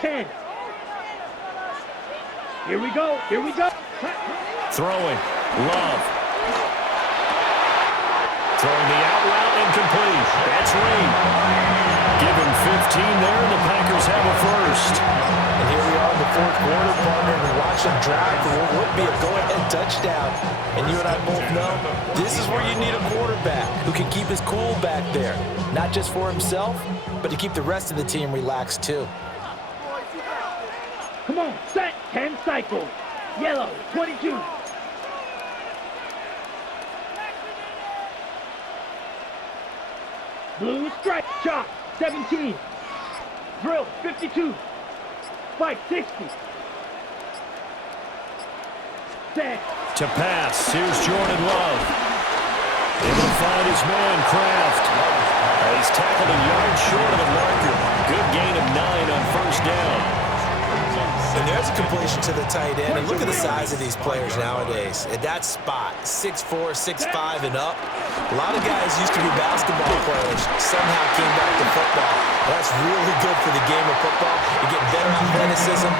10. Here we go. Here we go. Throwing. Love. Throwing the out route incomplete. That's Reed. Give him 15 there, and the Packers have a first. And here we are in the fourth quarter, partner, and watch them drive for what would be a go-ahead touchdown. And you and I both know this is where you need a quarterback who can keep his cool back there. Not just for himself, but to keep the rest of the team relaxed too. Come on, set. 10 cycles. Yellow, 22. Blue stripe, chop, 17. Drill, 52. Spike, 60. Set. To pass, here's Jordan Love. Able to find his man, Kraft. He's tackled a yard short of the marker. Good gain of 9 on first down. And there's a completion to the tight end. And look at the size of these players nowadays. At that spot, 6'4", 6'5", and up. A lot of guys used to be basketball players, somehow came back to football. That's really good for the game of football. You get better athleticism,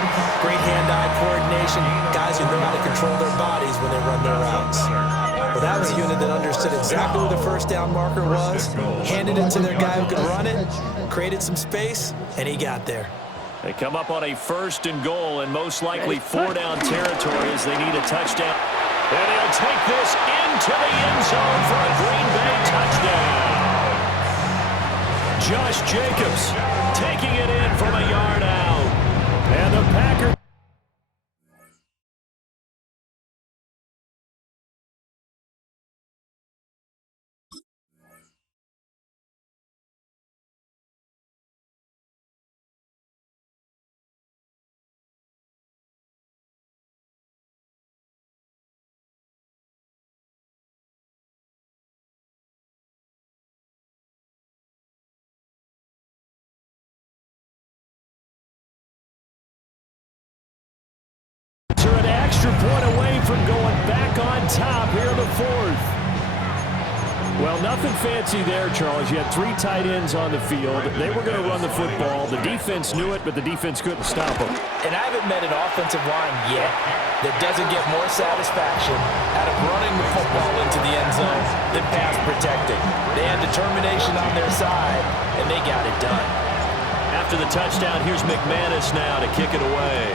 great hand-eye coordination, guys who know how to control their bodies when they run their routes. Well, that was a unit that understood exactly where the first down marker was, handed it to their guy who could run it, created some space, and he got there. They come up on a 1st and goal, and most likely 4-down territory as they need a touchdown. And he'll take this into the end zone for a Green Bay touchdown. Josh Jacobs taking it in from a yard out. And the Packers. An extra point away from going back on top here in the fourth. Well, nothing fancy there, Charles. You had 3 tight ends on the field. They were going to run the football. The defense knew it, but the defense couldn't stop them. And I haven't met an offensive line yet that doesn't get more satisfaction out of running the football into the end zone than pass protecting. They had determination on their side, and they got it done. After the touchdown, here's McManus now to kick it away.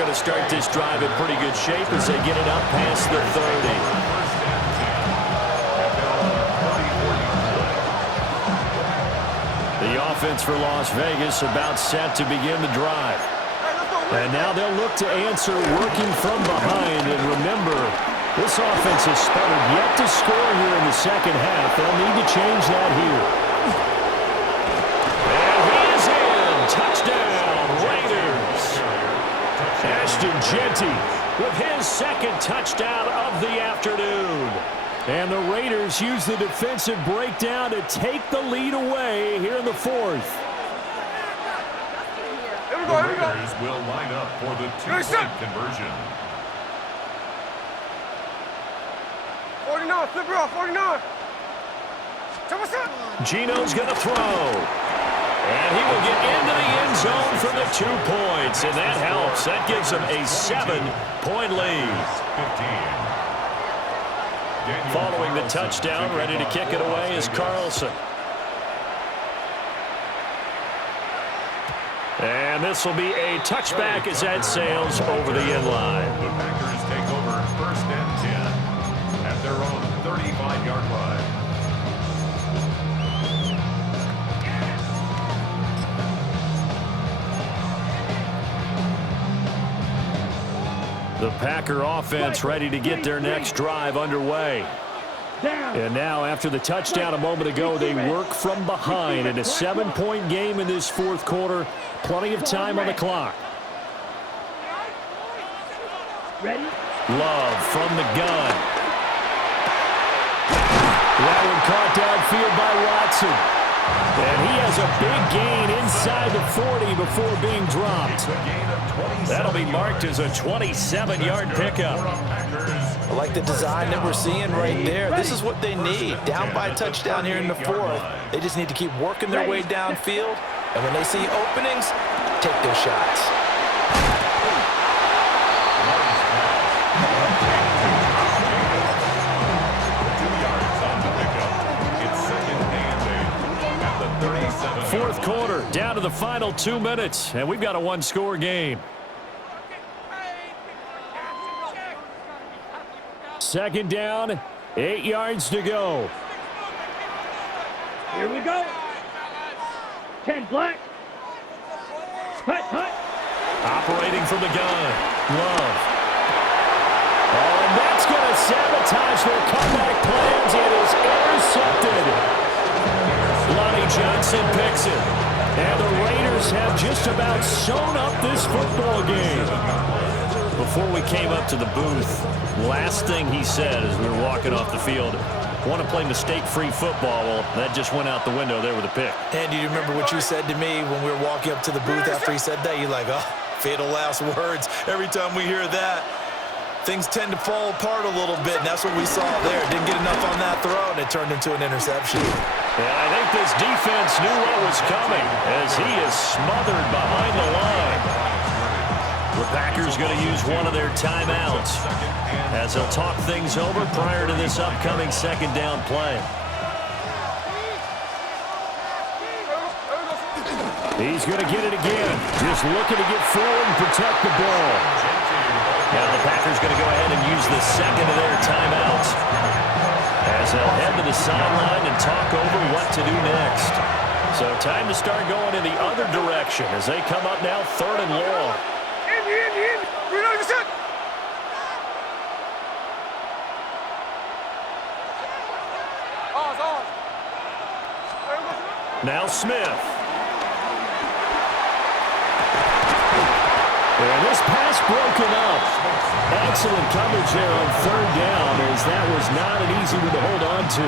To start this drive in pretty good shape as they get it up past the 30. The offense for Las Vegas about set to begin the drive. And now they'll look to answer working from behind. And remember, this offense has sputtered yet to score here in the second half. They'll need to change that here. And he is in. Touchdown, Raiders. Ashton Jeanty with his 2nd touchdown of the afternoon. And the Raiders use the defensive breakdown to take the lead away here in the fourth. The Raiders will line up for the 2-point conversion. 49, flip it off, 49. Gino's going to throw. And he will get into the end zone for the 2 points. And that helps. That gives them a 7-point lead. Following the touchdown, ready to kick it away is Carlson. And this will be a touchback as that sails over the end line. The Packers take over 1st and 10 at their own 35-yard line. The Packer offense ready to get their next drive underway. And now, after the touchdown a moment ago, they work from behind in a 7-point game in this fourth quarter. Plenty of time on the clock. Ready? Love from the gun. That one caught downfield by Watson. And he has a big gain inside the 40 before being dropped. That'll be marked as a 27-yard pickup. I like the design that we're seeing right there. This is what they need. Down by a touchdown here in the fourth. They just need to keep working their way downfield. And when they see openings, take their shots. Fourth quarter, down to the final 2 minutes, and we've got a one-score game. Second down, 8 yards to go. Here we go. 10 black. Hut, hut. Operating from the gun. Love. Oh, and that's going to sabotage their comeback plans. It is intercepted. Lonnie Johnson picks it. And the Raiders have just about sewn up this football game. Before we came up to the booth, last thing he said as we were walking off the field, want to play mistake-free football. Well, that just went out the window there with a pick. And do you remember what you said to me when we were walking up to the booth after he said that? You're like, oh, fatal last words. Every time we hear that, things tend to fall apart a little bit, and that's what we saw there. Didn't get enough on that throw, and it turned into an interception. And I think this defense knew what was coming as he is smothered behind the line. The Packers going to use one of their timeouts as they'll talk things over prior to this upcoming second down play. He's going to get it again. Just looking to get forward and protect the ball. Now the Packers going to go ahead and use the second of their timeouts as they'll head to the sideline and talk over what to do next. So time to start going in the other direction as they come up now 3rd and long. Now Smith. And this pass broken up. Excellent coverage there on 3rd down as that was not an easy one to hold on to.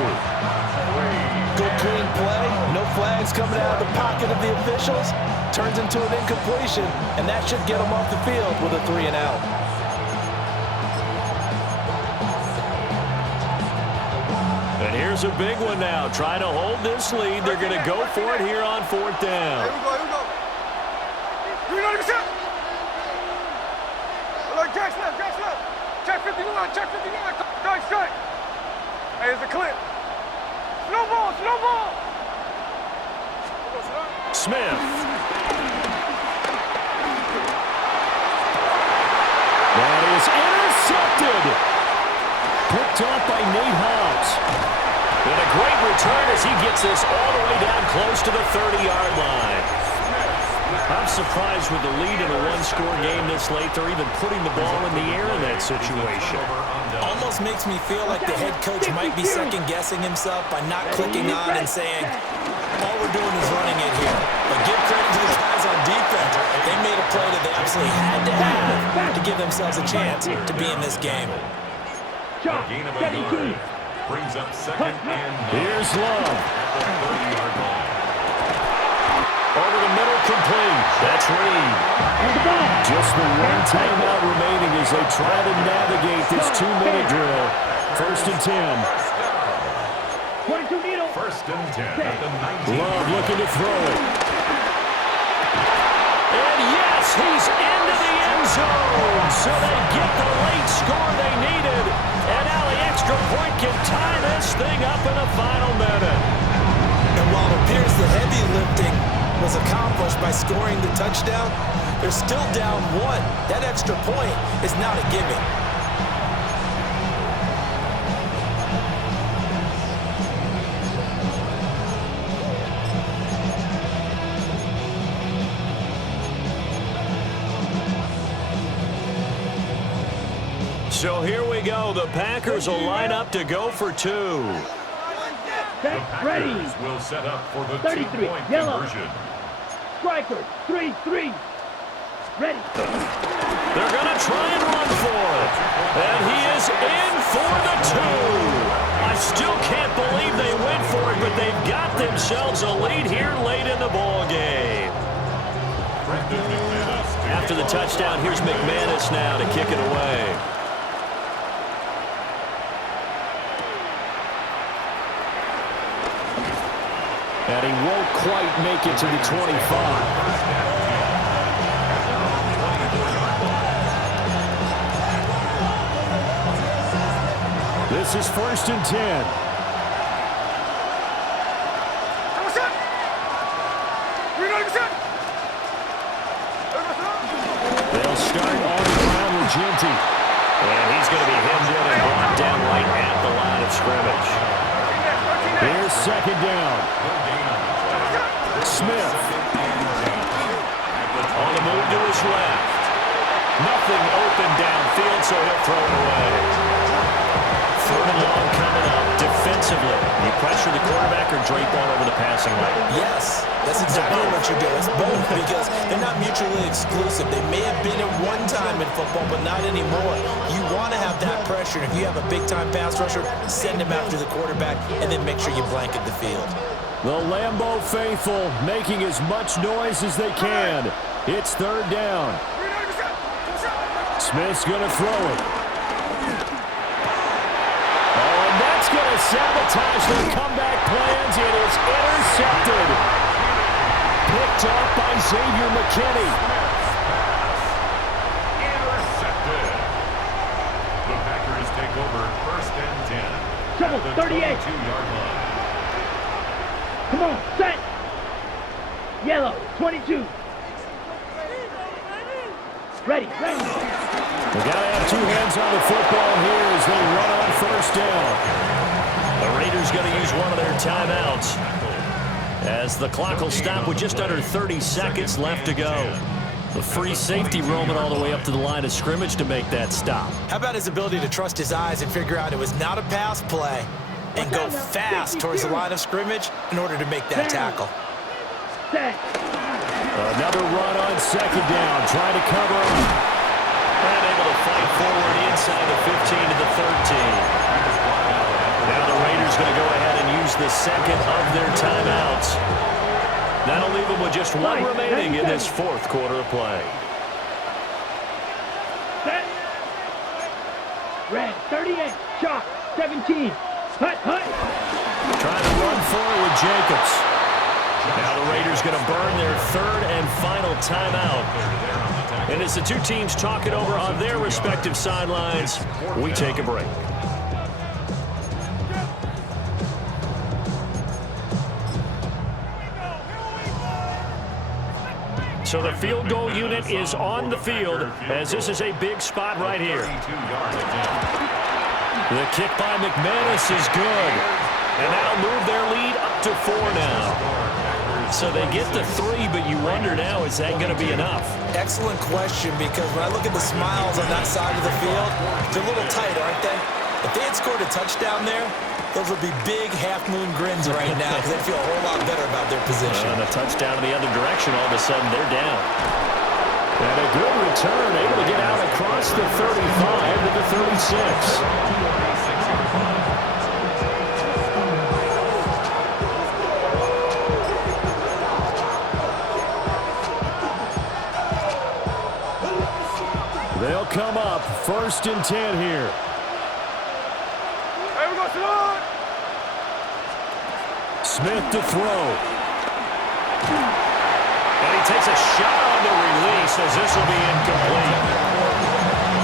Good clean play. No flags coming out of the pocket of the officials. Turns into an incompletion, and that should get them off the field with a 3 and out. And here's a big one now. Trying to hold this lead. They're going to go for it here on 4th down. Here we go, here we go. Here we go, look at Jack Smith, Jack Smith. Check 59, check 59. Strike, strike. Hey, it's a clip. Slow ball, slow ball. Smith. That is intercepted. Picked off by Nate Hobbs. And a great return as he gets this all the way down close to the 30-yard line. I'm surprised with the lead in a one-score game this late. They're even putting the ball in the air in that situation. Almost makes me feel like the head coach might be second-guessing himself by not clicking on and saying, all we're doing is running it here. But give credit to the guys on defense. They made a play that they absolutely had to have to give themselves a chance to be in this game. Gain of a yard. Brings up 2nd and 9. Here's Love. At the 30-yard line. Over the middle, complete. That's Reed. Just the one timeout remaining as they try to navigate this 2-minute drill. 1st and 10. 1st and 10 at the 19. Love looking to throw it. And yes, he's into the end zone. So they get the late score they needed. And now the extra point can tie this thing up in the final minute. And while it appears the heavy lifting was accomplished by scoring the touchdown, they're still down 1. That extra point is not a given. So here we go. The Packers will line up to go for 2. The Ready. Packers will set up for the 33, two-point yellow. conversion. Striker, 3-3. Ready. They're going to try and run for it. And he is in for the 2. I still can't believe they went for it, but they've got themselves themselves a lead here late in the ball game. After the touchdown, here's McManus now to kick it away. And he won't quite make it to the 25. This is 1st and 10. They'll start on the ground with Ginty. And he's going to be hemmed in and brought down right at the line of scrimmage. Here's 2nd down. Smith. On the move to his left. Nothing open downfield, so he'll throw it away. 3rd and long coming up. Defensively, you pressure the quarterback or drape on over the passing lane? Yes, that's exactly what you do. It's both because they're not mutually exclusive. They may have been at one time in football, but not anymore. You want to have that pressure. If you have a big-time pass rusher, send him after the quarterback, and then make sure you blanket the field. The Lambeau faithful making as much noise as they can. It's 3rd down. Smith's going to throw it. Going to sabotage their comeback plans. It is intercepted. Picked off by Xavier McKinney. Intercepted. The Packers take over 1st and 10. Trouble, 38. 22-yard line. Come on, set. Yellow, 22. Ready. We got to have 2 hands on the football here as they run on 1st down. The Raiders going to use one of their timeouts as the clock will stop with just under 30 seconds left to go. The free safety roaming all the way up to the line of scrimmage to make that stop. How about his ability to trust his eyes and figure out it was not a pass play and go fast towards the line of scrimmage in order to make that tackle? Another run on 2nd down, trying to cover him. And able to fight forward inside the 15 to the 13. Now the Raiders going to go ahead and use the 2nd of their timeouts. That'll leave them with just 1 remaining in this 4th quarter of play. Set. Red, 38. Chalk, 17. Hut. Trying to run forward with Jacobs. Now the Raiders going to burn their 3rd and final timeout. And as the 2 teams talk it over on their respective sidelines, we take a break. So the field goal unit is on the field as this is a big spot right here. The kick by McManus is good. And that'll move their lead up to 4 now. So they get to 3, but you wonder now, is that going to be enough? Excellent question, because when I look at the smiles on that side of the field, they're a little tight, aren't they? If they had scored a touchdown there, those would be big half-moon grins right now because they feel a whole lot better about their position. And a touchdown in the other direction, all of a sudden they're down. And a good return, able to get out across the 35 to the 36. They'll come up 1st and 10 here. Hey, we got Simone. Smith to throw. And he takes a shot on the release as this will be incomplete.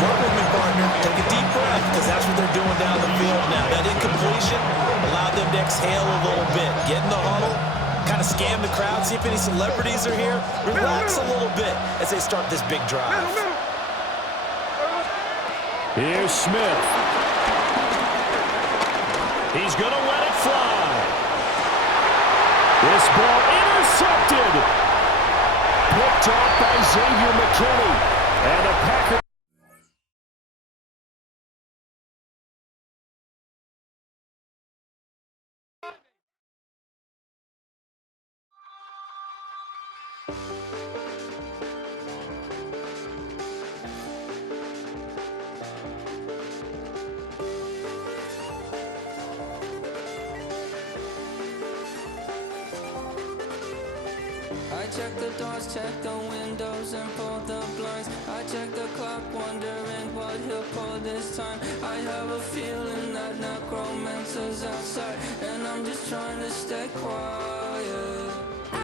Work with me, partner. Take a deep breath because that's what they're doing down the field now. That incompletion allowed them to exhale a little bit. Get in the huddle, kind of scan the crowd, see if any celebrities are here. Relax a little bit as they start this big drive. Here's Smith. He's going to let it fly. This ball intercepted. Picked off by Xavier McKinney. And the Packers. check the doors, check the windows, and pull the blinds. I check the clock, wondering what he'll pull this time. I have a feeling that necromancer's outside, and I'm just trying to stay quiet.